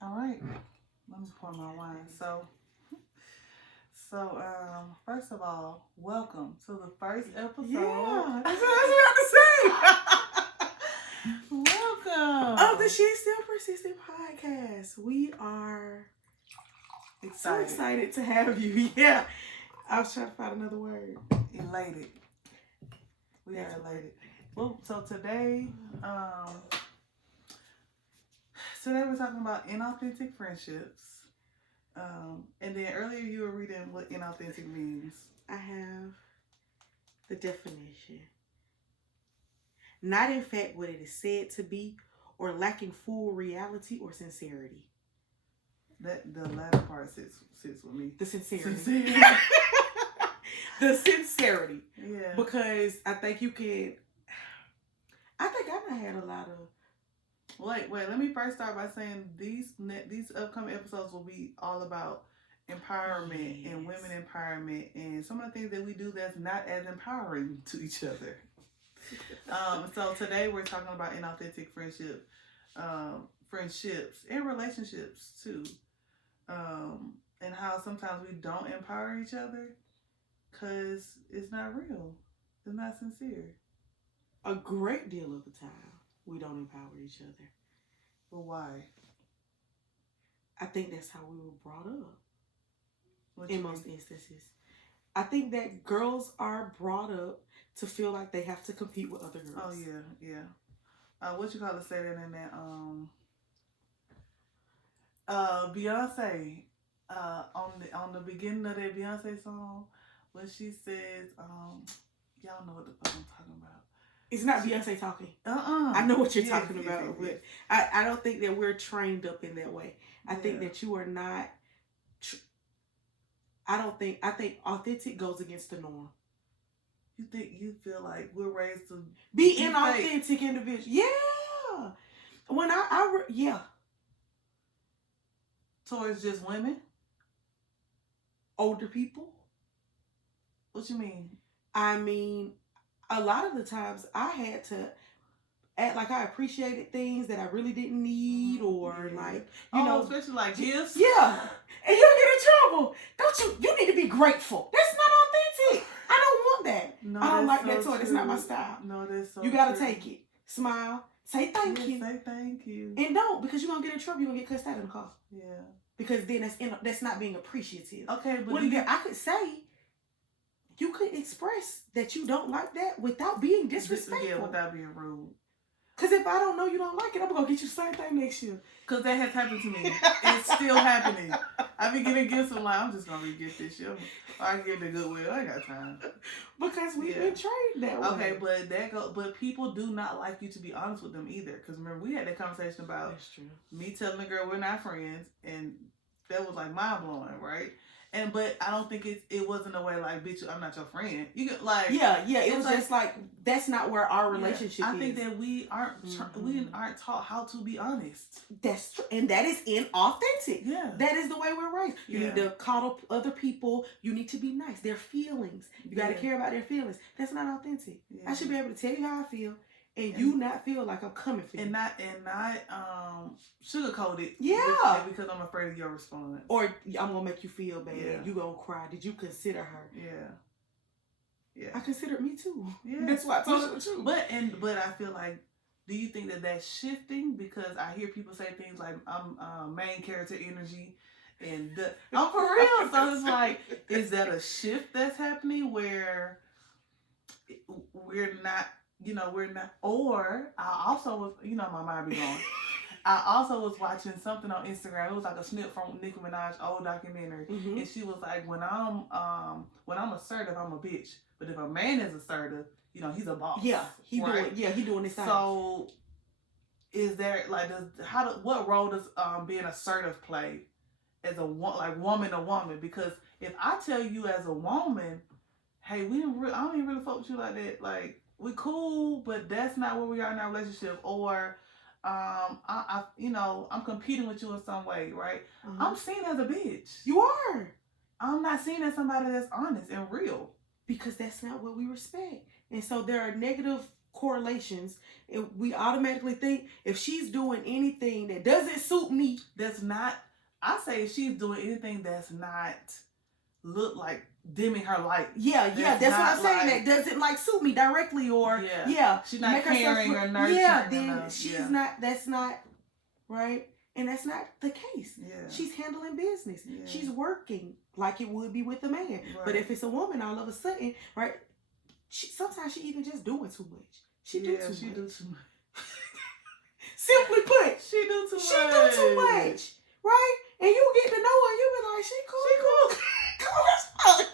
All right. Let me pour my wine. First of all, welcome to the first episode. Yeah, that's what I was about to say. Welcome. Of the She Still Persistent podcast. We are so excited to have you. Yeah. I was trying to find another word. Elated. We are elated. Well, so today we're talking about inauthentic friendships. And then earlier you were reading what inauthentic means. I have the definition. Not in fact what it is said to be, or lacking full reality or sincerity. That the latter part sits with me. The sincerity. The sincerity. Yeah. Because I think you can. I think I had a lot of. Wait. Let me first start by saying these upcoming episodes will be all about empowerment and women empowerment and some of the things that we do that's not as empowering to each other. So today we're talking about inauthentic friendships and relationships too, and how sometimes we don't empower each other because it's not real, it's not sincere. A great deal of the time we don't empower each other. But why? I think that's how we were brought up. In most instances, I think that girls are brought up to feel like they have to compete with other girls. Oh yeah. What you call it? Say that in that Beyonce on the beginning of that Beyonce song when she says y'all know what the fuck I'm talking about. It's not Beyonce talking. I know what you're talking about, but I don't think that we're trained up in that way. I think that you are not. I think authentic goes against the norm. You feel like we're raised to be inauthentic individuals? Yeah. When yeah. Towards just women? Older people? What you mean? I mean, a lot of the times I had to act like I appreciated things that I really didn't need, or like, you know, especially like gifts. Yeah. And you'll get in trouble. Don't you? You need to be grateful. That's not authentic. I don't want that. No, I don't like that so toy. That's not my style. No, that's so You gotta true. take it. Smile. Say thank you. Say thank you. And don't, because you're gonna get in trouble. You're gonna get cussed out in the car. Yeah. Because then that's not being appreciative. Okay, but I could say, you could express that you don't like that without being disrespectful. Yeah, without being rude. Because if I don't know you don't like it, I'm going to get you the same thing next year. Because that has happened to me. It's still happening. I've been getting gifts. I'm like, I'm just going to re-gift this year. Or I give the goodwill. I ain't got time. Because we've been trained that way. Okay, but people do not like you to be honest with them either. Because remember, we had that conversation about me telling the girl we're not friends. And that was like mind-blowing, right? But I don't think it wasn't a way like, bitch, I'm not your friend. You could like it was like, just like that's not where our relationship is. I think that we aren't taught how to be honest. That's true, and that is inauthentic. Yeah, that is the way we're raised. You need to coddle other people. You need to be nice. Their feelings. You got to care about their feelings. That's not authentic. I should be able to tell you how I feel. And you not feel like I'm coming for you. And not sugarcoat it. Yeah. Because I'm afraid of your response. Or I'm going to make you feel bad. Yeah. You going to cry. Did you consider her? Yeah. I considered me too. Yeah. That's why I told her the truth. But I feel like, do you think that that's shifting? Because I hear people say things like, I'm main character energy. And I'm for real. So it's like, is that a shift that's happening where we're not, we're not, or I also was, my mind be going. I also was watching something on Instagram. It was like a snip from Nicki Minaj's old documentary, and she was like, "When I'm assertive, I'm a bitch. But if a man is assertive, he's a boss." Yeah, he doing this. So, is there like what role does being assertive play as a woman to woman? Because if I tell you as a woman, hey, I don't even really fuck with you like that, like. We cool, but that's not where we are in our relationship. Or, I'm competing with you in some way, right? Mm-hmm. I'm seen as a bitch. You are. I'm not seen as somebody that's honest and real. Because that's not what we respect. And so there are negative correlations, and we automatically think if she's doing anything that doesn't suit me, that's not. I say if she's doing anything that's not look like dimming her light. Yeah, that's what I'm saying. Like, that doesn't like suit me directly, or she's not caring or nurturing. Yeah, then she's not. That's not right, and that's not the case. Yeah, she's handling business. Yeah. She's working like it would be with a man. Right. But if it's a woman, all of a sudden, right? Sometimes she even just doing too much. She do too much. Simply put, she do too much. She do too much, right? And you get to know her, you be like, she cool. She cool. Cool as fuck.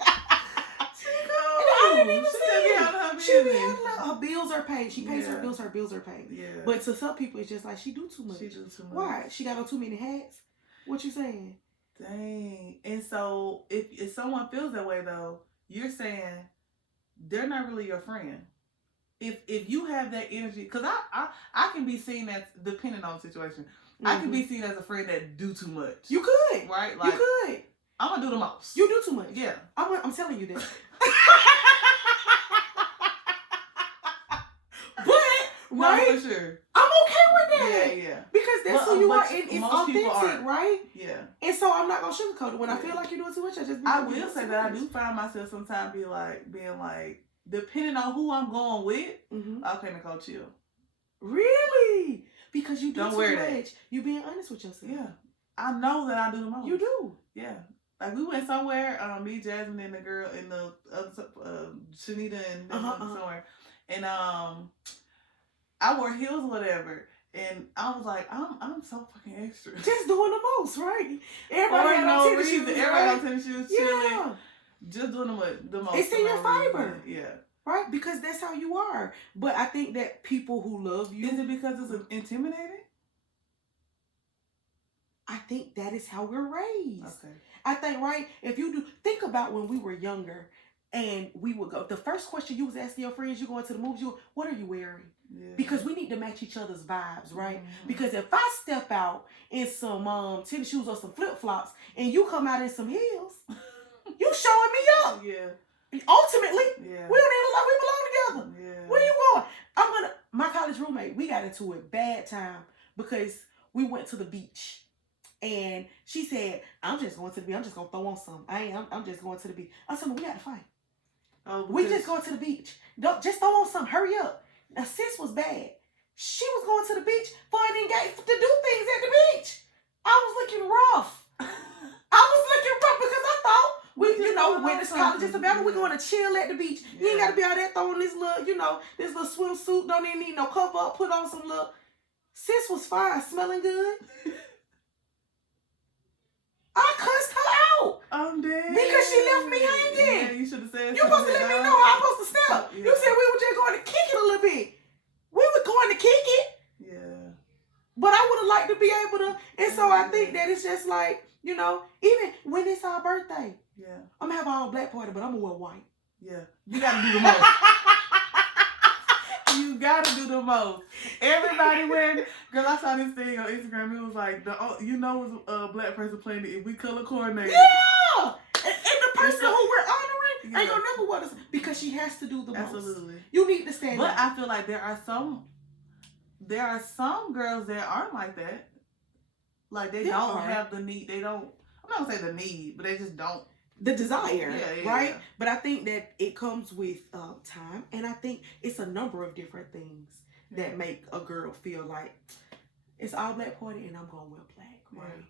She cool. And I didn't even see it. She be handling her bills are paid. She pays her bills. Her bills are paid. Yeah. But to some people, it's just like she do too much. She do too much. Why? She got on too many hats. What you saying? Dang. And so if someone feels that way though, you're saying they're not really your friend. If you have that energy, because I can be seen as, depending on the situation, I can be seen as a friend that do too much. You could. Right? Like, you could. I'm going to do the most. You do too much. Yeah. I'm telling you that. But, right? No, for sure. I'm okay with that. Yeah. Because that's who you are, and it's authentic, right? Yeah. And so I'm not going to sugarcoat it. When I feel like you're doing too much, I will say that I do find myself sometimes being like, depending on who I'm going with, okay, Nicole, chill. Really? Because you do Don't too wear much. That. You being honest with yourself. Yeah. I know that I do the most. You do. Yeah. Like we went somewhere, me, Jasmine, and the girl, and the other, Shanita, and somewhere, and I wore heels or whatever, and I was like, I'm so fucking extra. Just doing the most, right? Everybody had no tennis shoes, everybody on tennis shoes, chilling. Yeah. Just doing the most. It's in your fiber. Yeah. Right? Because that's how you are. But I think that people who love you... Is it because it's intimidating? I think that is how we're raised. Okay. I think, right? If you do... Think about when we were younger and we would go... The first question you was asking your friends, you going to the movies, what are you wearing? Yeah. Because we need to match each other's vibes, right? Mm-hmm. Because if I step out in some tennis shoes or some flip-flops and you come out in some heels, you showing me up. Yeah. Ultimately, we don't even look like we belong together. Yeah. Where you going? My college roommate, we got into a bad time because we went to the beach. And she said, I'm just going to the beach. I'm just going to throw on something. I'm just going to the beach. I said, no, we got to fight. Oh, we just going to the beach. Don't just throw on something. Hurry up. Now, sis was bad. She was going to the beach for an engagement to do things at the beach. I was looking rough. Because I thought, when this college is about, we're going to chill at the beach. Yeah. You ain't got to be out there throwing this little, this little swimsuit. Don't even need no cover up. Put on some little. Sis was fine, smelling good. I cussed her out. I'm dead. Because she left me hanging. Yeah, you should have said. You supposed to let me know how I'm supposed to step. Yeah. You said we were just going to kick it a little bit. We were going to kick it. Yeah. But I would have liked to be able to. And so I think that it's just like, even when it's our birthday. Yeah. I'm going to have our own black party, but I'm going to wear white. Yeah. You got to do the most. You got to do the most. Everybody wearing. Girl, I saw this thing on Instagram. It was like, it's a black person playing it if we color coordinate. Yeah! And the person who we're honoring ain't going to never want us. Because she has to do the most. Absolutely. You need to stand up. But I feel like there are some girls that aren't like that. Like they don't have the need. They don't. I'm not gonna say the need, but they just don't. The desire, right? Yeah. But I think that it comes with time, and I think it's a number of different things that make a girl feel like it's all black party, and I'm gonna wear black, right?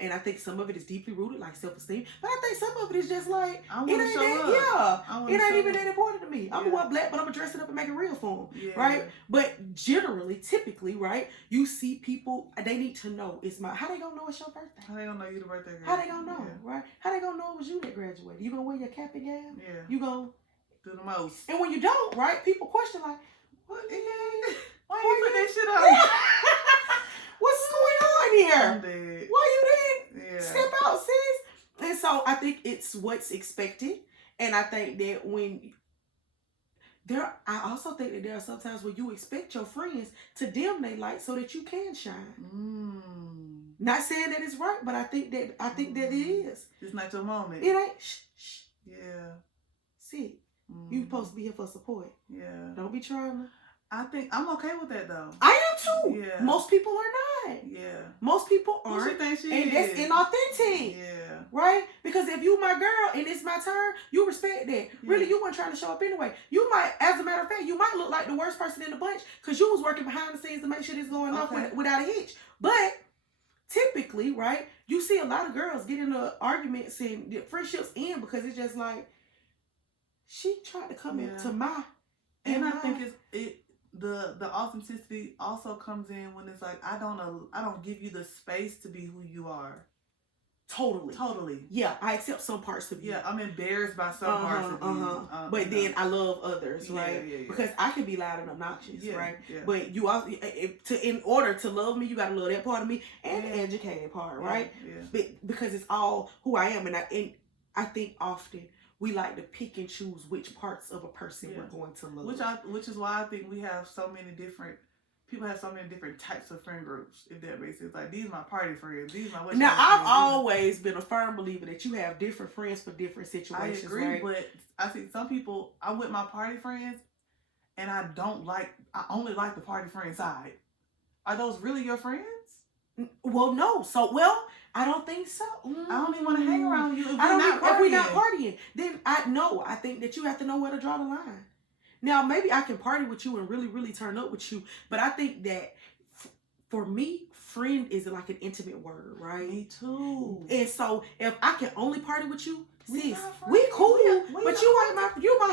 And I think some of it is deeply rooted, like self-esteem. But I think some of it is just like it ain't even that important to me. I'm gonna wear black, but I'm gonna dress it up and make it real for them, right? But generally, typically, right, you see people, they need to know it's how they gonna know it's your birthday? How they gonna know you the birthday girl? How they gonna know, right? How they gonna know it was you that graduated? You gonna wear your cap and gown? Yeah. You gonna do the most. And when you don't, right, people question like, what? Why you put that shit on? What's going on here? I'm dead. Why you didn't step out, sis? And so I think it's what's expected. And I think that I also think that there are sometimes where you expect your friends to dim their light so that you can shine. Not saying that it's right, but I think that it is. It's not your moment. It ain't. Shh. Yeah. Sit. You supposed to be here for support. Yeah. Don't be trying to. I think I'm okay with that though. I am too. Yeah. Most people are not. Yeah. Most people aren't. Who she think she and is? That's inauthentic. Yeah. Right? Because if you my girl and it's my turn, you respect that. Yeah. Really, you weren't trying to show up anyway. You might, as a matter of fact, you might look like the worst person in the bunch because you was working behind the scenes to make sure this going off without a hitch. But typically, right, you see a lot of girls get into arguments and friendships end because it's just like, she tried to come into my... And I think the authenticity also comes in when it's like, I don't give you the space to be who you are. Totally. Yeah, I accept some parts of you. Yeah, I'm embarrassed by some parts of you. But then I love others, right? Yeah. Because I can be loud and obnoxious, right? Yeah. But you also, in order to love me, you got to love that part of me and the educated part, right? Yeah. Because it's all who I am, and I think often we like to pick and choose which parts of a person we're going to love. Which is why I think we have so many different. People have so many different types of friend groups, if that makes sense. Like, these are my party friends. These are my... Now, I've always been a firm believer that you have different friends for different situations, I agree, right? But I see some people, I'm with my party friends, and I only like the party friend side. Are those really your friends? Well, no. I don't think so. I don't even want to hang around you if we're not partying. Then I think that you have to know where to draw the line. Now, maybe I can party with you and really, really turn up with you, but I think that for me, friend is like an intimate word, right? Me too. And so if I can only party with you, sis, we cool, but you my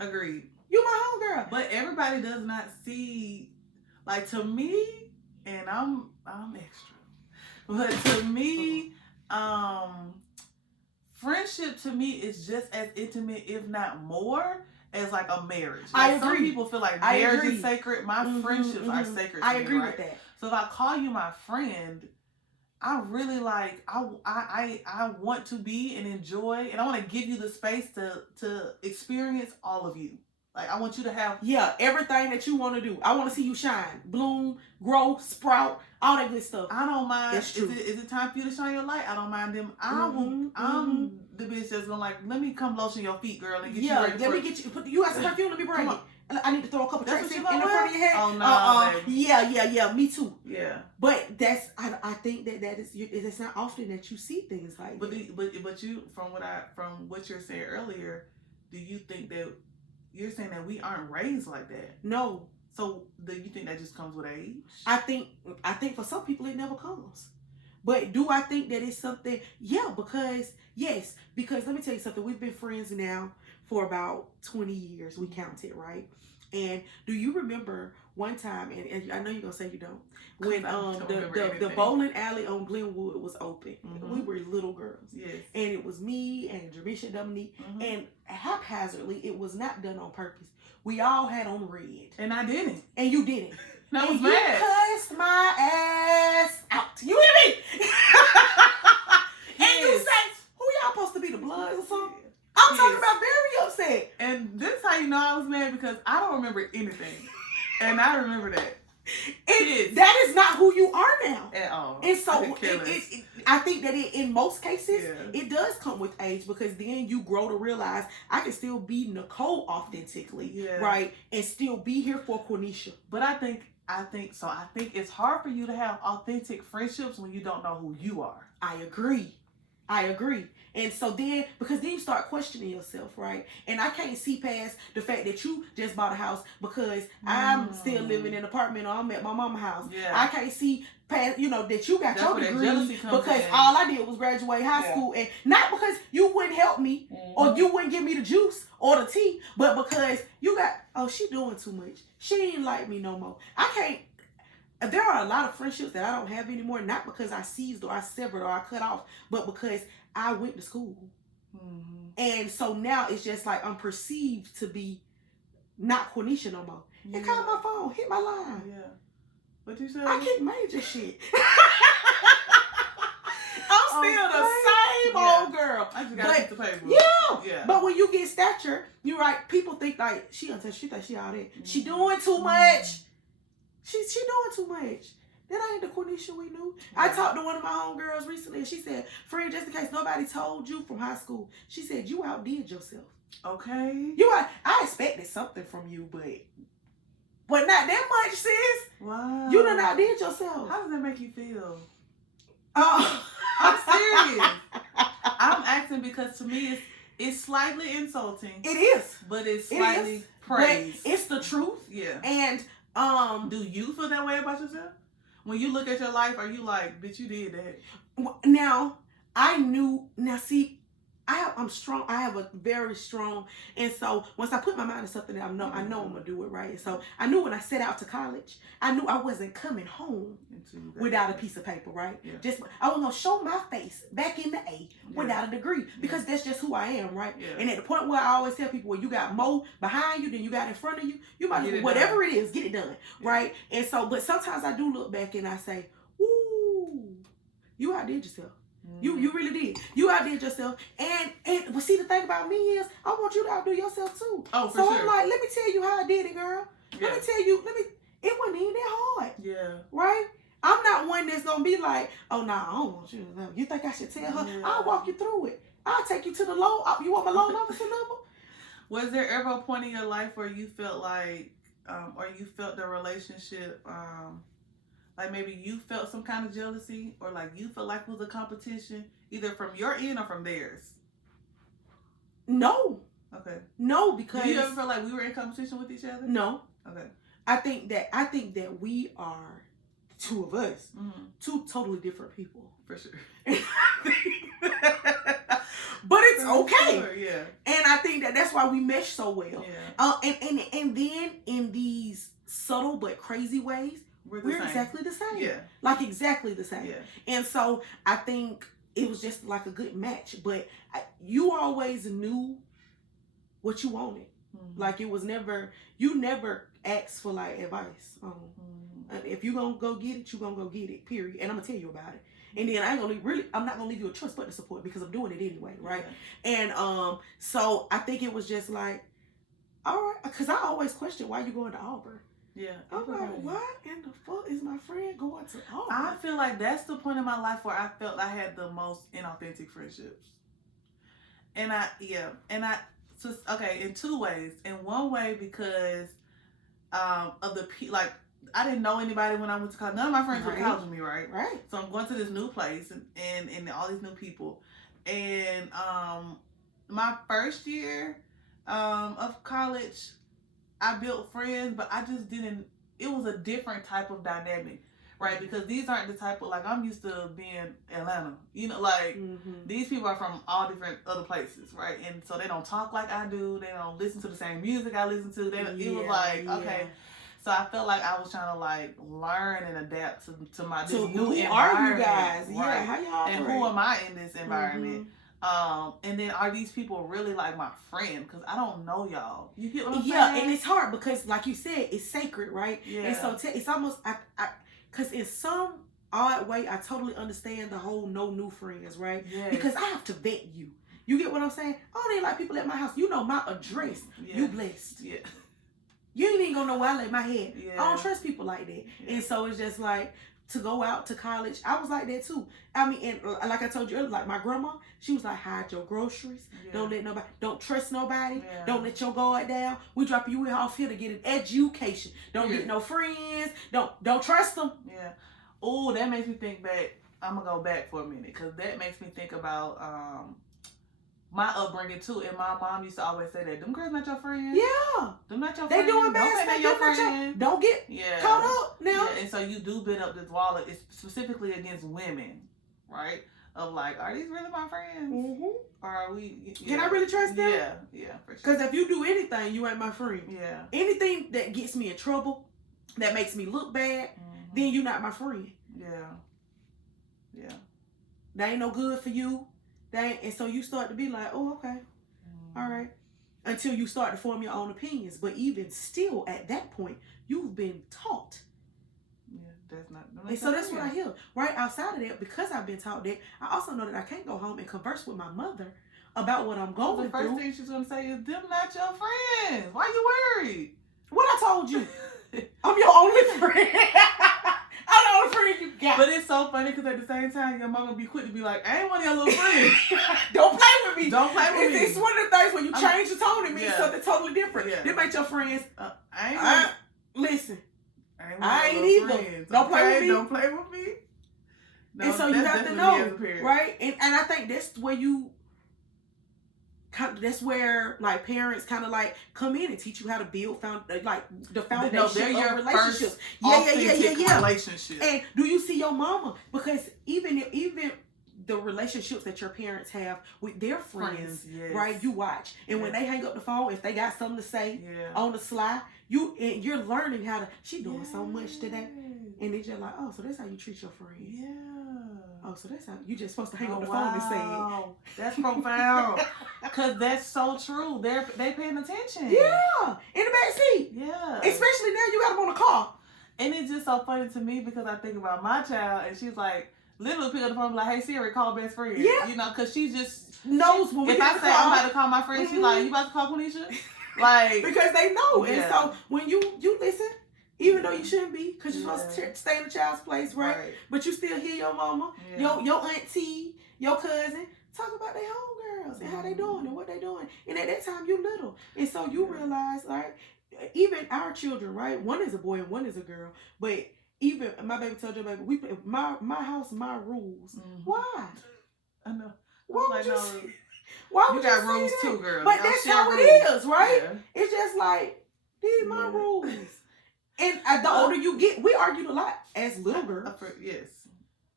homegirl. Agreed. You my homegirl. But everybody does not see, like, to me, and I'm extra, but to me, friendship to me is just as intimate, if not more, as like a marriage. Like, I agree. Some people feel like marriage is sacred. My friendships are sacred. I agree with that. So if I call you my friend, I really like, I want to be and enjoy, and I want to give you the space to experience all of you. Like, I want you to have everything that you want to do. I want to see you shine, bloom, grow, sprout, all that good stuff. I don't mind. That's true. Is it time for you to shine your light? I don't mind them. I'm the bitch that's gonna, like, let me come lotion your feet, girl, and get you ready. Let me get you. You got some perfume. Let me bring it. I need to throw a couple tracks in the front of your head. Oh no, baby. Yeah. Me too. Yeah. But that's I think that is it's not often that you see things like that. But you from what you're saying earlier, do you think that you're saying that we aren't raised like that? No. So do you think that just comes with age? I think for some people it never comes. But do I think that it's something? Yeah, because let me tell you something. We've been friends now for about 20 years. We counted, right? And do you remember one time, and I know you're going to say you don't, when the bowling alley on Glenwood was open. Mm-hmm. We were little girls. Yes. And it was me and Jermisha Dominique. Mm-hmm. And haphazardly, it was not done on purpose. We all had on red. And I didn't. And you didn't. And I was mad. You cussed my ass out. You hear me? And you said, who y'all supposed to be, the Bloods or something? I'm talking about very upset. And this is how you know I was mad, because I don't remember anything. And I remember that. That is not who you are now. At all. And so I think that in most cases, it does come with age, because then you grow to realize I can still be Nicole authentically, right? And still be here for Quenisha. But I think it's hard for you to have authentic friendships when you don't know who you are. I agree. And so then, because then you start questioning yourself, right? And I can't see past the fact that you just bought a house because I'm still living in an apartment, or I'm at my mama's house. Yeah. I can't see past, that you got your degree because all I did was graduate high school. And not because you wouldn't help me or you wouldn't give me the juice or the tea, but because you got, she doing too much. She ain't like me no more. I can't. There are a lot of friendships that I don't have anymore, not because I seized or I severed or I cut off, but because I went to school. Mm-hmm. And so now it's just like I'm perceived to be not Quenisha no more. Yeah. And call my phone, hit my line. Yeah. What you said? I get major shit. I'm still the same old girl. I just got to get the paper. Yeah. But when you get stature, you're right. People think like she untouched. She thinks she all that. Mm-hmm. She doing too much. She doing too much. That ain't the Quenisha we knew. Yeah. I talked to one of my homegirls recently, and she said, "Friend, just in case nobody told you from high school," she said, "You outdid yourself." Okay. I expected something from you, but but not that much, sis. Wow. You done outdid yourself. How does that make you feel? Oh, I'm serious. I'm asking because to me it's slightly insulting. It is. But it's slightly praise. But it's the truth. Yeah. And do you feel that way about yourself? When you look at your life, are you like, bitch, you did that? Now, I knew, see, I'm strong. I have a very strong, and so once I put my mind to something that I know I'm gonna do it right. And so I knew when I set out to college, I knew I wasn't coming home without a piece of paper, right? Yeah. Just I was gonna show my face back in the A without a degree because that's just who I am, right? Yeah. And at the point where I always tell people, when you got more behind you than you got in front of you, you might do whatever it is, get it done, right? And so, but sometimes I do look back and I say, ooh, you outdid yourself. You really did. You outdid yourself. And well, see, the thing about me is, I want you to outdo yourself too. Oh, for so sure. I'm like, let me tell you how I did it, girl. Yeah. Let me tell you, it wasn't even that hard. Yeah. Right? I'm not one that's going to be like, oh, nah, I don't want you to know. You think I should tell her? Yeah. I'll walk you through it. I'll take you to the loan. You want my loan officer number? Was there ever a point in your life where you felt like, or you felt the relationship, like maybe you felt some kind of jealousy, or like you felt like it was a competition, either from your end or from theirs? No. Okay. No, because do you ever feel like we were in competition with each other? No. Okay. I think that we are two of us, two totally different people. For sure. But it's okay. Sure, yeah. And I think that's why we mesh so well. Yeah. And then in these subtle but crazy ways, we're exactly the same. Yeah. Like exactly the same. Yeah. And so I think it was just like a good match. But you always knew what you wanted. Mm-hmm. Like it was never, you never asked for like advice. If you gonna go get it, you gonna go get it, period. And I'm gonna tell you about it. And then I'm not gonna leave you a trust but to support because I'm doing it anyway, right? Yeah. And so I think it was just like, all right, because I always question why you going to Auburn. Yeah. I'm like, why in the fuck is my friend going to Auburn? I feel like that's the point in my life where I felt I had the most inauthentic friendships. And in two ways. In one way, because of the like, I didn't know anybody when I went to college. None of my friends were in college with me, right? Right. So I'm going to this new place and all these new people. And my first year of college, I built friends, but I just didn't. It was a different type of dynamic, right? Because these aren't the type of, like, I'm used to being Atlanta. You know, like, these people are from all different other places, right? And so they don't talk like I do. They don't listen to the same music I listen to. It was like, okay. So I felt like I was trying to like learn and adapt to my this new environment. Are you guys? Right? Yeah, how y'all and who am I in this environment? And then are these people really like my friend? Because I don't know y'all. You get what I'm saying? Yeah, and it's hard because, like you said, it's sacred, right? Yeah. And so it's almost because in some odd way, I totally understand the whole no new friends, right? Yes. Because I have to vet you. You get what I'm saying? I don't even like people at my house. You know my address. Yeah. You blessed. Yeah. You ain't even gonna know where I lay my head. Yeah. I don't trust people like that. Yeah. And so it's just like, to go out to college, I was like that too. I mean, and like I told you earlier, like my grandma, she was like, hide your groceries. Yeah. Don't let nobody, don't trust nobody. Yeah. Don't let your guard down. We drop you off here to get an education. Don't get no friends. Don't trust them. Yeah. Oh, that makes me think back. I'm gonna go back for a minute because that makes me think about my upbringing too. And my mom used to always say that them girls not your friends. Yeah, them not your friends. They doing bad stuff. Your friends. Don't get caught up now. Yeah, and so you do build up this wall. It's specifically against women, right? Of like, are these really my friends? Mm-hmm. Or are we? Yeah. Can I really trust them? Yeah, for sure. Because if you do anything, you ain't my friend. Yeah. Anything that gets me in trouble, that makes me look bad, then you not my friend. Yeah. That ain't no good for you. And so you start to be like, oh, okay. All right. Until you start to form your own opinions. But even still, at that point, you've been taught. Yeah, that's not. And so that's what I hear. Right outside of that, because I've been taught that, I also know that I can't go home and converse with my mother about what I'm going through. The first thing she's going to say is, them not your friends. Why you worried? What I told you. I'm your only friend. I'm the only friend you got. But it's so funny because at the same time, your mama be quick to be like, I ain't one of your little friends. Don't play with me. Don't play with me. It's one of the things when you change your tone, it means something totally different. Yeah. Them ain't your friends. I Listen, I ain't either. Friends, don't play with me. Don't play with me. No, and so you have to know, right? And I think that's where like parents kind of like come in and teach you how to build the foundation of relationships. Yeah. Relationship. And do you see your mama? Because even the relationships that your parents have with their friends, yes. Right? You watch, and when they hang up the phone, if they got something to say on the sly, you're learning how to. She doing so much today, and it's just like, oh, so that's how you treat your friend. Yeah. Oh, so that's how you just supposed to hang up the phone and say it. That's profound. Cause that's so true. They paying attention. Yeah, in the back seat. Yeah. Especially now you got them on the car. And it's just so funny to me because I think about my child, and she's like, literally pick up the phone and be like, hey Siri, call best friend. Yeah. You know, cause she just knows when if I say I'm about to call my friend, she's like, you about to call Quenisha? Like because they know. Yeah. And so when you listen, even though you shouldn't be, because you're supposed to stay in the child's place, right? But you still hear your mama, your auntie, your cousin talk about their homegirls and how they doing and what they doing. And at that time, you little. And so you realize, like, even our children, right? One is a boy and one is a girl. But even, my baby told your baby, my house, my rules. Mm-hmm. Why? I know. Why would you say? Why would you got rules too, girl. But that's how it is, right? Yeah. It's just like, these are my rules. And the older you get, we argued a lot as little girls. Yes.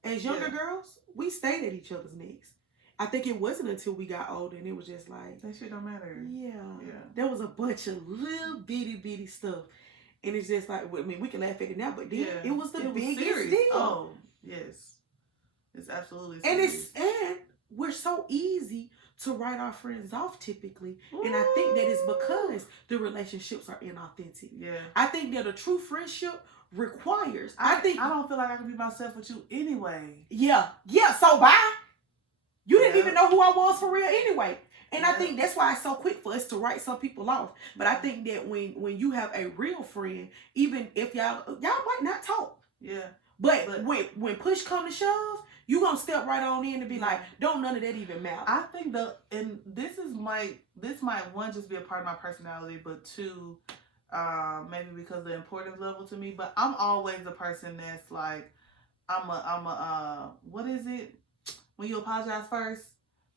As younger girls, we stayed at each other's necks. I think it wasn't until we got older and it was just like... That shit don't matter. Yeah. There was a bunch of little bitty stuff. And it's just like, I mean, we can laugh at it now, but then it was the biggest deal. Oh, yes. It's absolutely serious. And we're so easy to write our friends off typically. Ooh. And I think that is because the relationships are inauthentic. Yeah. I think that a true friendship requires... I don't feel like I can be myself with you anyway. Yeah, so bye. You didn't even know who I was for real anyway. And I think that's why it's so quick for us to write some people off. But I think that when you have a real friend, even if y'all might not talk. Yeah. But when push come to shove, you gonna step right on in and be like, don't none of that even matter. I think this might one just be a part of my personality, but two, maybe because of the importance level to me. But I'm always the person that's like, I'm a what is it? When you apologize first,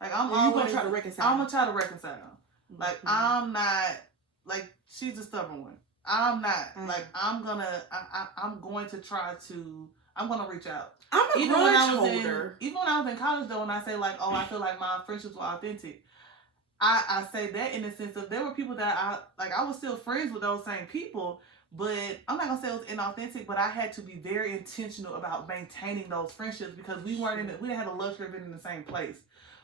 like I'm gonna try to reconcile. I'm gonna try to reconcile. Mm-hmm. Like I'm not like she's a stubborn one. I'm not like I'm going to try to. I'm gonna reach out. I'm a grudge holder. Even when I was in college, though, when I say like, oh, I feel like my friendships were authentic, I say that in the sense of there were people that I was still friends with those same people, but I'm not gonna say it was inauthentic, but I had to be very intentional about maintaining those friendships because we didn't have the luxury of being in the same place.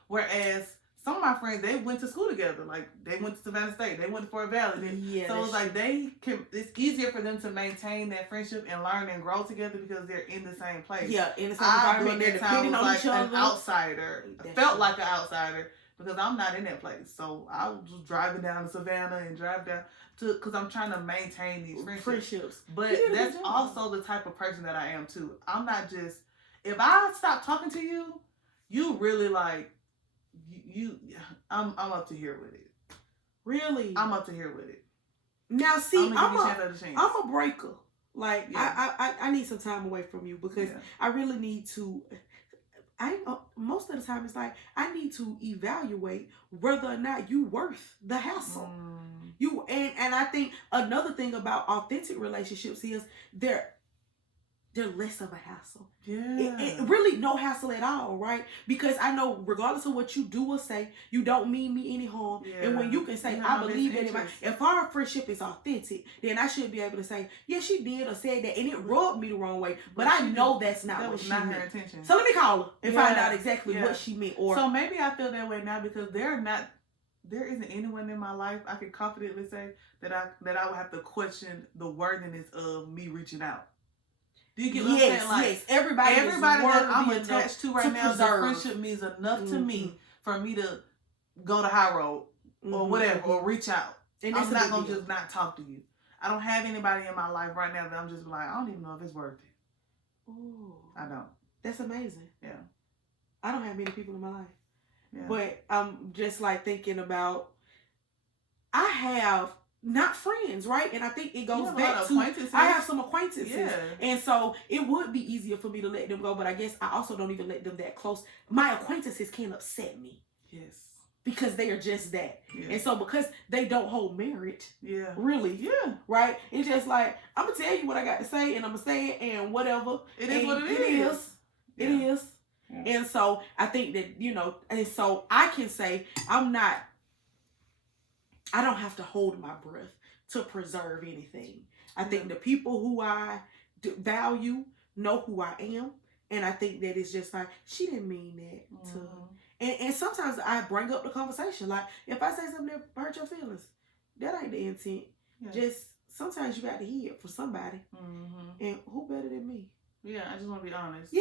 Whereas some of my friends, they went to school together. Like they went to Savannah State, they went to Fort Valley. So it's like it's easier for them to maintain that friendship and learn and grow together because they're in the same place. Yeah, in the same environment. They're depending on each other. An outsider. Felt like an outsider because I'm not in that place. So I was just driving down to Savannah and drive down because I'm trying to maintain these friendships. But that's also the type of person that I am too. I'm not just, if I stop talking to you, you really like, I'm up to here with it. Really? I'm up to here with it. Now see, I'm a breaker. Like I need some time away from you because I really need to. Most of the time it's like I need to evaluate whether or not you worth the hassle. You and I think another thing about authentic relationships is they're less of a hassle. Yeah. It really no hassle at all, right? Because I know regardless of what you do or say, you don't mean me any harm. Yeah. And when you can say, I believe that if our friendship is authentic, then I should be able to say, yeah, she did or said that, and it rubbed me the wrong way. But I know that's not what she meant. Her intention. So let me call her and find out exactly what she meant. Or so maybe I feel that way now because there isn't anyone in my life I can confidently say that I would have to question the worthiness of me reaching out. Do you get what I'm saying? Like, yes. Everybody that I'm attached to right now, the friendship means enough to me for me to go to high road or whatever or reach out. And I'm not gonna just not talk to you. I don't have anybody in my life right now that I'm just like, I don't even know if it's worth it. Ooh, I don't. That's amazing. Yeah. I don't have many people in my life. Yeah. But I'm just like thinking about, I have not friends, right? And I think it goes back to I have some acquaintances, and so it would be easier for me to let them go. But I guess I also don't even let them that close. My acquaintances can upset me, because they are just that, and so because they don't hold merit, really, right? It's just like, I'm gonna tell you what I got to say, and I'm gonna say it, and whatever. It is what it is. It is. And so I think that, and so I can say I don't have to hold my breath to preserve anything. I think the people who I value know who I am. And I think that it's just like, she didn't mean that to. And sometimes I bring up the conversation. Like, if I say something that hurt your feelings, that ain't the intent. Just sometimes you got to hear it from somebody. And who better than me? Yeah, I just want to be honest.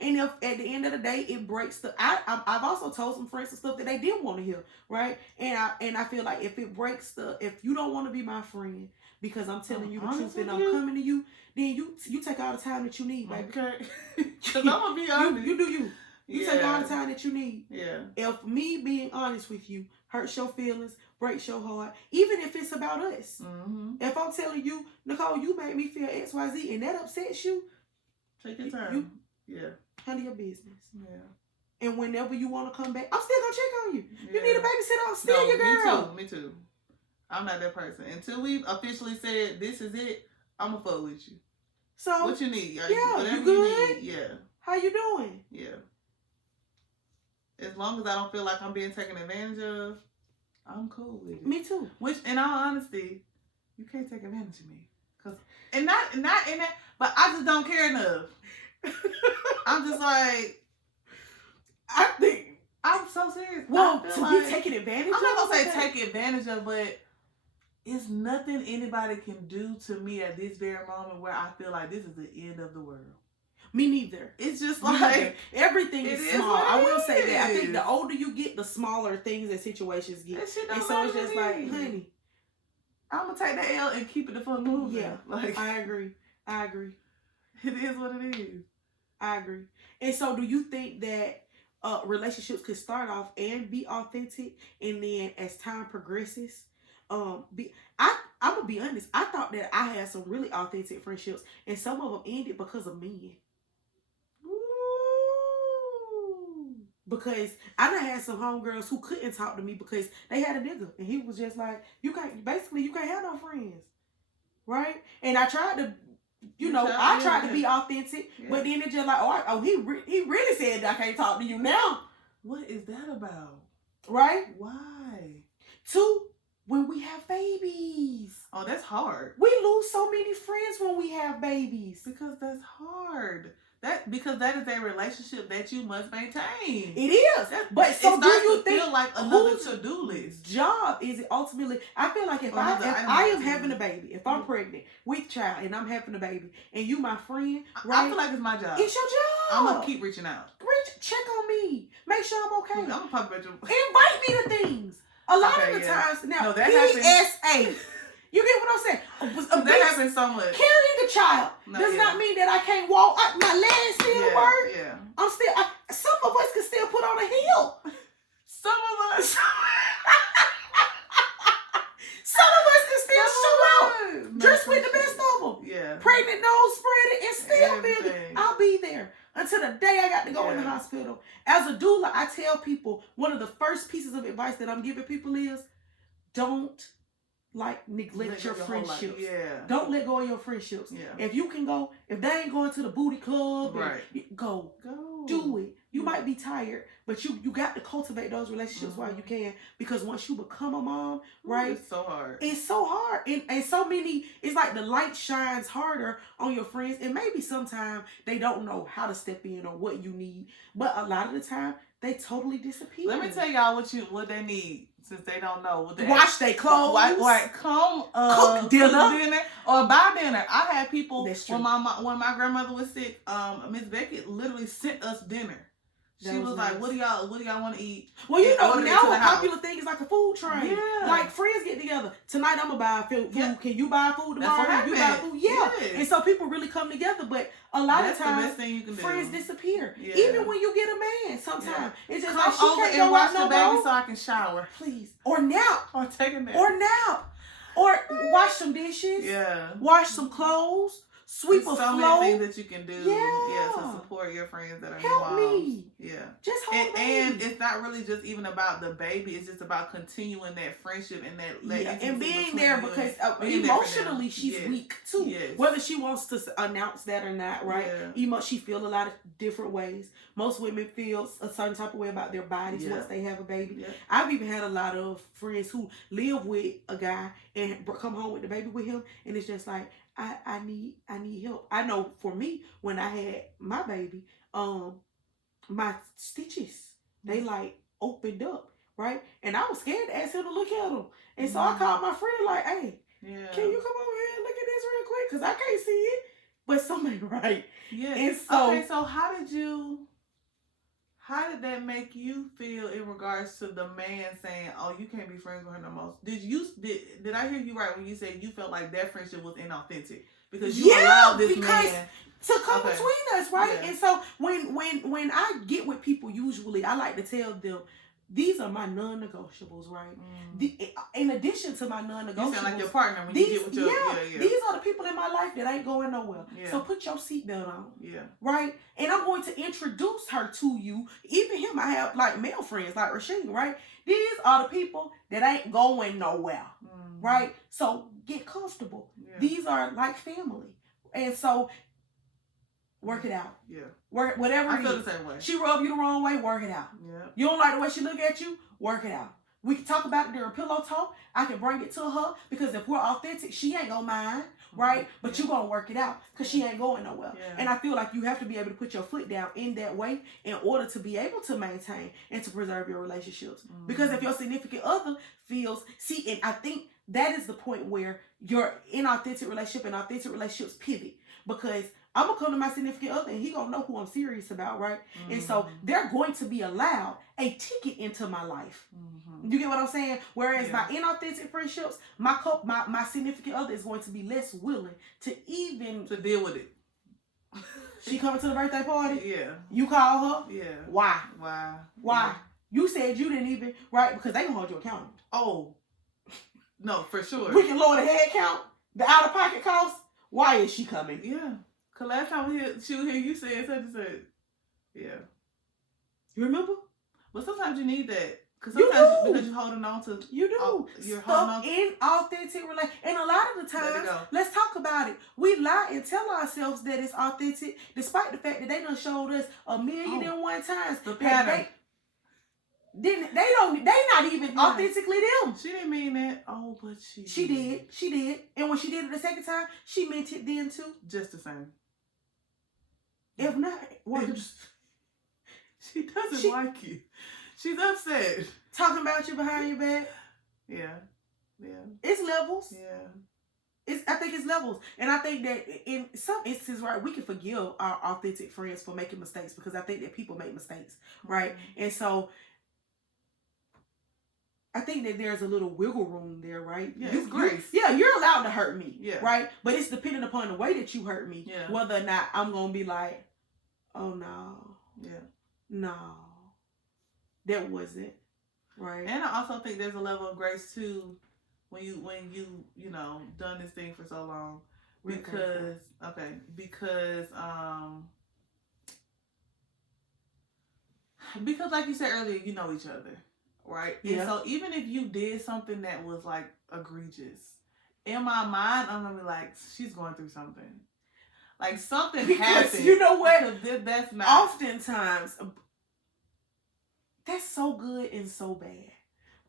And if at the end of the day it breaks I've also told some friends some stuff that they didn't want to hear, right? And I feel like if you don't want to be my friend because I'm telling you the truth and I'm coming to you, then you take all the time that you need, baby. Okay. Because I'm gonna be honest. You do you. You take all the time that you need. Yeah. If me being honest with you hurts your feelings, breaks your heart, even if it's about us. If I'm telling you, Nicole, you made me feel XYZ and that upsets you, take your time. Handle your business. Yeah. And whenever you want to come back, I'm still gonna check on you. You need a babysitter, I'm still your girl. Me too. I'm not that person. Until we've officially said this is it, I'm gonna fuck with you. So what you need? You good? You need, How you doing? Yeah. As long as I don't feel like I'm being taken advantage of, I'm cool with it. Me too. Which, in all honesty, you can't take advantage of me, and not in that. But I just don't care enough. I'm just like, I think I'm so serious. Well, to be taken advantage of. I'm not gonna say take advantage of, but it's nothing anybody can do to me at this very moment where I feel like this is the end of the world. Me neither. It's just like everything is small. I will say that. I think the older you get, the smaller things and situations get. And so it's just like, honey, I'm gonna take the L and keep it the fuck moving. Yeah, like I agree. It is what it is. I agree. And so, do you think that relationships could start off and be authentic, and then as time progresses, I'm gonna be honest. I thought that I had some really authentic friendships, and some of them ended because of men. Because I done had some homegirls who couldn't talk to me because they had a nigga. And he was just like, you can't have no friends. Right? And I tried to, I tried to be authentic. Yeah. But then it's just like, he really said that I can't talk to you now. What is that about? Right? Why? 2, when we have babies. Oh, that's hard. We lose so many friends when we have babies. Because that's hard. Because that is a relationship that you must maintain. It is. But so do you think feel like another to-do list? Job is it ultimately? I feel like if I am having a baby, if I'm pregnant with child and I'm having a baby, and you my friend, right? I feel like it's my job. It's your job. I'm gonna keep reaching out. Check on me. Make sure I'm okay. I'm gonna pop your. Invite me to things. A lot of the times now. That happens. PSA. You get what I'm saying? That happens so much. Carrying a child does not mean that I can't walk. My legs still work. Yeah. I'm still. Some of us can still put on a heel. Some of us. Some of us can still show out. Dress with the best of them. Yeah. Pregnant, nose spreading, and still feel good. I'll be there until the day I got to go in the hospital. As a doula, I tell people one of the first pieces of advice that I'm giving people is don't neglect your friendships. Don't let go of your friendships. If you can go, if they ain't going to the booty club, go. Do it. You might be tired, but you got to cultivate those relationships while you can, because once you become a mom, right? It's so hard. It's so hard. And so many, it's like the light shines harder on your friends, and maybe sometimes they don't know how to step in or what you need, but a lot of the time they totally disappear. Let me tell y'all what they need. Since they don't know. Wash their clothes. Cook dinner. Or buy dinner. I had people, when my grandmother was sick, Miss Beckett literally sent us dinner. She was like, what do y'all want to eat? Well, now a popular thing is like a food train. Yeah. Like friends get together. Tonight I'm going to buy food. Yeah. Can you buy food tomorrow? You buy food? Yeah. Yes. And so people really come together. But a lot of times, friends disappear. Yeah. Even when you get a man, sometimes. It's just come over and watch the baby so I can shower. Please. Or nap. Or take a nap. Or nap. Or wash some dishes. Yeah. Wash some clothes. Sweep a floor. So many things that you can do. Yeah. To support your friends that are Help new moms. me. Yeah. Just hold me. And it's not really just even about the baby. It's just about continuing that friendship and that and being there because emotionally she's weak too. Yes. Whether she wants to announce that or not, right? Yeah. She feel a lot of different ways. Most women feel a certain type of way about their bodies once they have a baby. Yeah. I've even had a lot of friends who live with a guy and come home with the baby with him, and it's just like, I need help. I know for me, when I had my baby, my stitches, they like opened up, right? And I was scared to ask him to look at them. And so I called my friend like, hey, can you come over here and look at this real quick? Because I can't see it. But something right. Yeah. And so, okay, so how did that make you feel in regards to the man saying, oh, you can't be friends with her no more? Did I hear you right when you said you felt like that friendship was inauthentic? Because you allowed this man to come between us, right? Yeah. And so when I get with people, usually I like to tell them, these are my non-negotiables, right? In addition to my non-negotiables, you sound like your partner when you get with your these are the people in my life that ain't going nowhere. Yeah. So put your seatbelt on, right? And I'm going to introduce her to you. Even him, I have like male friends like Rasheen, right? These are the people that ain't going nowhere, right? So get comfortable. Yeah. These are like family, and so work it out. Yeah. Work whatever it is. I feel the same way. She rub you the wrong way, work it out. Yeah. You don't like the way she look at you, work it out. We can talk about it during pillow talk. I can bring it to her because if we're authentic, she ain't gonna mind, right? But you gonna work it out because she ain't going nowhere. Yeah. And I feel like you have to be able to put your foot down in that way in order to be able to maintain and to preserve your relationships. Because if your significant other feels, and I think that is the point where your inauthentic relationship and authentic relationships pivot, because I'm going to come to my significant other and he going to know who I'm serious about, right? And so they're going to be allowed a ticket into my life. You get what I'm saying? Whereas my inauthentic friendships, my significant other is going to be less willing to even... to deal with it. She coming to the birthday party? Yeah. You call her? Yeah. Why? Why? Yeah. You said you didn't even, right? Because they going to hold you accountable. Oh. No, for sure. We can lower the head count, the out-of-pocket cost. Why is she coming? Yeah. Because last time she was here, you said such and such. Yeah. You remember? But sometimes you need that. Because sometimes because you're holding on to... You do. You're holding on to... inauthentic relationship. And a lot of the times, let's talk about it. We lie and tell ourselves that it's authentic, despite the fact that they done showed us 1,000,001 times. The pattern. They not even authentically them. She didn't mean that. Oh, but she did. And when she did it the second time, she meant it then too. Just the same. If not, she doesn't like you. She's upset. Talking about you behind your back. Yeah. It's levels. Yeah. I think it's levels. And I think that in some instances, right, we can forgive our authentic friends for making mistakes, because I think that people make mistakes, right? And so I think that there's a little wiggle room there, right? Yeah, it's grace. You're allowed to hurt me, right? But it's dependent upon the way that you hurt me, whether or not I'm going to be like, oh, no. Yeah. No. That wasn't, right? And I also think there's a level of grace, too, when you know, done this thing for so long. Because like you said earlier, you know each other. Right? Yeah. And so even if you did something that was like egregious, in my mind, I'm going to be like, she's going through something. Like something happened. You know what? That's not. Oftentimes, that's so good and so bad.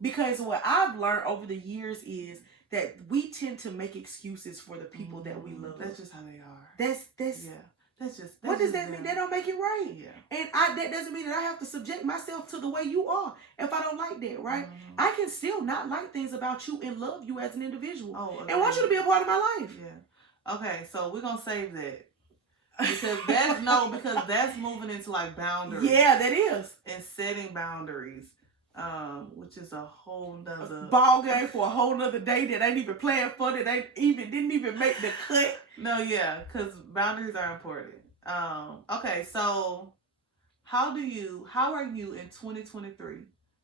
Because what I've learned over the years is that we tend to make excuses for the people that we love. That's just how they are. That's yeah. That's what does that mean? That don't make it right. Yeah. And that doesn't mean that I have to subject myself to the way you are if I don't like that, right? I can still not like things about you and love you as an individual. And want you to be a part of my life. Yeah. Okay, so we're gonna save that. Because that's moving into like boundaries. Yeah, that is. And setting boundaries. Which is a whole nother ball game for a whole nother day that ain't even playing for, that didn't even make the cut. No, yeah, because boundaries are important. Okay, so how are you in 2023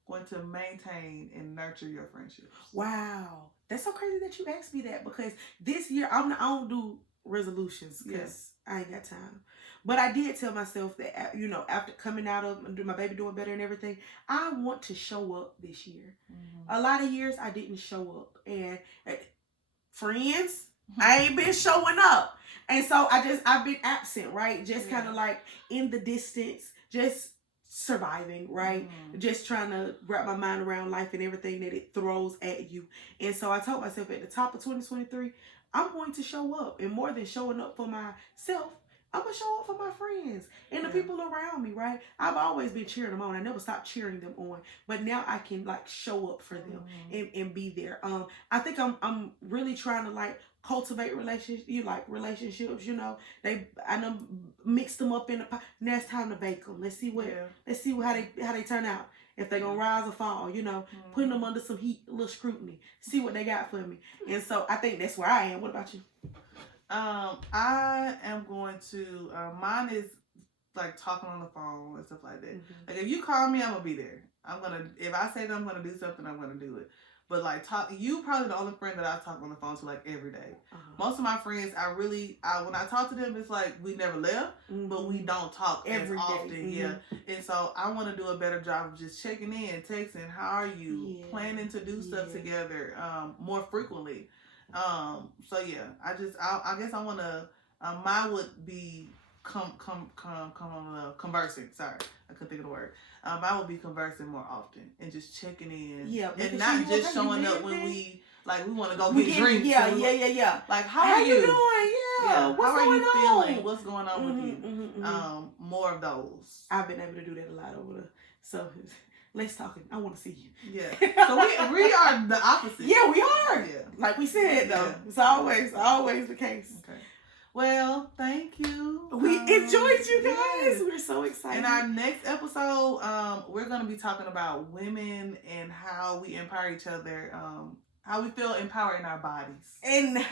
going to maintain and nurture your friendships? Wow, That's so crazy that you asked me that, because this year I don't do resolutions because I ain't got time. But I did tell myself that, you know, after coming out of my baby doing better and everything, I want to show up this year. A lot of years I didn't show up, and friends, I ain't been showing up. And so I've been absent, right? Just kind of like in the distance, just surviving, right? Just trying to wrap my mind around life and everything that it throws at you. And so I told myself at the top of 2023, I'm going to show up. And more than showing up for myself, I'm going to show up for my friends and the people around me, right? I've always been cheering them on. I never stopped cheering them on. But now I can like show up for them and be there. I think I'm really trying to like cultivate relationships, you know. I know mix them up in the pot. Now it's time to bake them. Let's see how they turn out. If they're gonna rise or fall, you know, putting them under some heat, a little scrutiny, see what they got for me. And so I think that's where I am. What about you? I am going to, mine is like talking on the phone and stuff like that. Like if you call me, I'm gonna be there. If I say that I'm gonna do something, I'm gonna do it. But like you probably the only friend that I talk on the phone to like every day. Most of my friends, when I talk to them, it's like we never left, but we don't talk every often. Yeah. And so I want to do a better job of just checking in, texting, how are you, planning to do stuff together, more frequently. So yeah, I guess I want to, mine would be conversing. Sorry, I couldn't think of the word. I would be conversing more often and just checking in. Yeah, and not just showing up when we want to go get drinks. Yeah. Like how are you doing? Yeah. What's how are you feeling? What's going on with you? More of those. I've been able to do that a lot over so. Let's talk. I want to see you. Yeah. So we are the opposite. Yeah, we are. Yeah. Like we said though, it's always the case. Okay. Well, thank you. We enjoyed you guys. We're so excited. In our next episode, we're going to be talking about women and how we empower each other, how we feel empowered in our bodies. And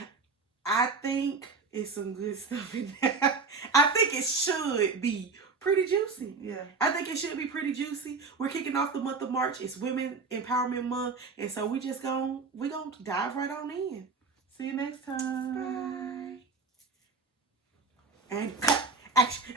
I think it's some good stuff in there. I think it should be pretty juicy. Yeah. I think it should be pretty juicy. We're kicking off the month of March. It's Women Empowerment Month. And so we're going to dive right on in. See you next time. Bye. And cut. Action.